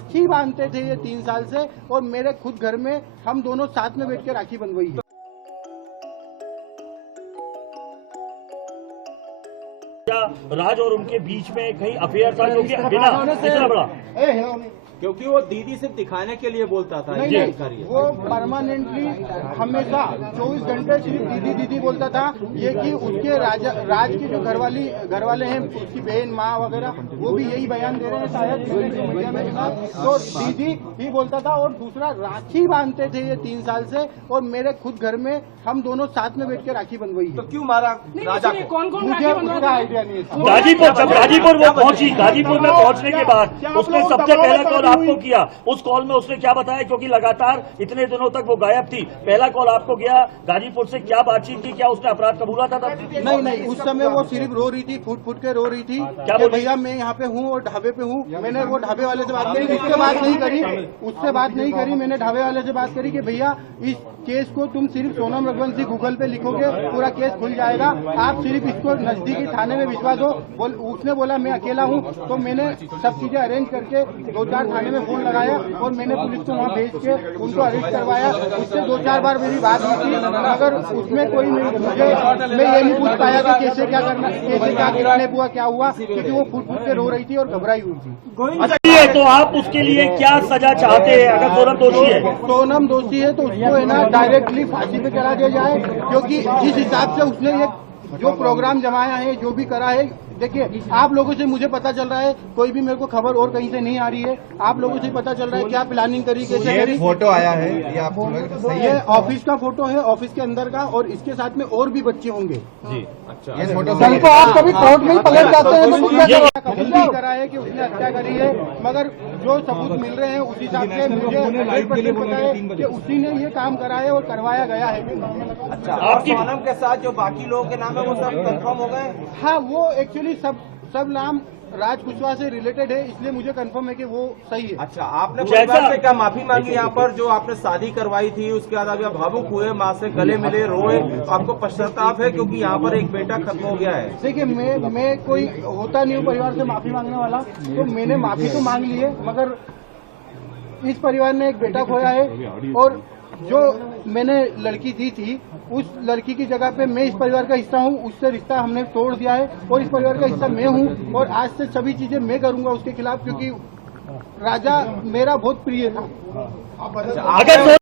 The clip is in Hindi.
राखी बांधते थे ये 3 साल से, और मेरे खुद घर में हम दोनों साथ में बैठ के राखी बंधवाई है। राज और उनके बीच में कहीं अफेयर था जो कि बिना इतना बड़ा, क्योंकि वो दीदी सिर्फ दिखाने के लिए बोलता था। नहीं, वो परमानेंटली हमेशा 24 घंटे सिर्फ दीदी दीदी बोलता था। ये कि उसके राज की जो घरवाले हैं, उसकी बहन माँ वगैरह, वो भी यही बयान दे रहे हैं शायद मीडिया में। तो दीदी ही बोलता था, और दूसरा राखी बांधते थे ये 3 साल से, और मेरे खुद घर में हम दोनों साथ में बैठ के राखी बंधवाई है। तो क्यों मारा राजा को? कौन मुझे उसका आइडिया नहीं है। गाजीपुर, जब गाजीपुर वो पहुंची, गाजीपुर में पहुंचने के बाद उसने सबसे पहला कॉल आपको किया। उस कॉल में उसने क्या बताया, क्योंकि लगातार इतने दिनों तक वो गायब थी, पहला कॉल आपको गया गाजीपुर से, क्या बातचीत की, क्या उसने अपराध कबूला था तब? नहीं, उस समय वो सिर्फ रो रही थी, फूट फूट के रो रही थी। क्या भैया मैं यहाँ पे हूँ और ढाबे पे हूँ। मैंने वो ढाबे वाले से बात करी, उससे बात नहीं करी। मैंने ढाबे वाले से बात करी कि भैया इस केस को तुम सिर्फ सोनम रघुवंशी गूगल पे लिखोगे, पूरा केस खुल जाएगा, आप सिर्फ इसको नजदीकी थाने में भिजवा दो। उसने बोला मैं अकेला हूँ, तो मैंने सब चीजें अरेंज करके 2-4 थाने में फोन लगाया, और मैंने पुलिस को वहाँ भेज के उनको अरेस्ट करवाया। उससे 2-4 बार मेरी बात हुई थी, मगर उसमें कोई मैं ये नहीं पूछ पाया कि कैसे क्या करना, कैसे क्या किडनैप हुआ, क्या हुआ, क्योंकि वो फूट फूट के रो रही थी और घबराई हुई थी। अच्छा, तो आप उसके लिए क्या सजा चाहते हैं? अगर सोनम दोषी है, सोनम दोषी है तो उसको है ना डायरेक्टली फांसी पे चढ़ा दिया जाए, क्योंकि जिस हिसाब से उसने ये जो प्रोग्राम जमाया है, जो भी करा है, देखिए आप लोगों से मुझे पता चल रहा है, कोई भी मेरे को खबर और कहीं से नहीं आ रही है, आप लोगों से पता चल रहा है क्या प्लानिंग करी, कैसे करी। फोटो आया है ये आपको सही ये ऑफिस का फोटो है, ऑफिस के अंदर का, और इसके साथ में और भी बच्चे होंगे जी। अच्छा, ये फोटो कल को आप कभी कोर्ट में पलट जाते हैं तो कबूल नहीं करा है कि उसने हत्या करी है, मगर जो सबूत मिल रहे हैं उस हिसाब से मुझे 100% पता है कि उसी ने ये काम करा है और करवाया गया है। अच्छा, आपकी सोनम के साथ जो बाकी लोगों के नाम है वो सब कंफर्म हो गए? हाँ, वो एक्चुअली सब नाम राज कुशवाहा से रिलेटेड है, इसलिए मुझे कंफर्म है कि वो सही है। अच्छा, आपने परिवार से क्या माफी मांगी यहाँ पर, जो आपने शादी करवाई थी उसके बाद अभी आप भावुक हुए, माँ से गले मिले, रोए, आपको पश्चाताप है क्योंकि यहाँ पर एक बेटा खत्म हो गया है? देखिए मैं कोई होता नहीं हूँ परिवार से माफी मांगने वाला, तो मैंने माफी तो मांग ली है, मगर इस परिवार ने एक बेटा खोया है, और जो मैंने लड़की दी थी उस लड़की की जगह पे मैं इस परिवार का हिस्सा हूँ, उससे रिश्ता हमने तोड़ दिया है, और इस परिवार का हिस्सा मैं हूँ, और आज से सभी चीजें मैं करूंगा उसके खिलाफ, क्योंकि राजा मेरा बहुत प्रिय था। अगर